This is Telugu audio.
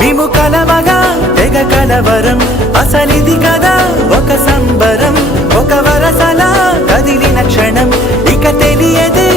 మేము కలవగా తెగ కలవరం అసలిది కదా ఒక సంబరం ఒక వరసలా కదిలిన క్షణం ఇక తెలియదే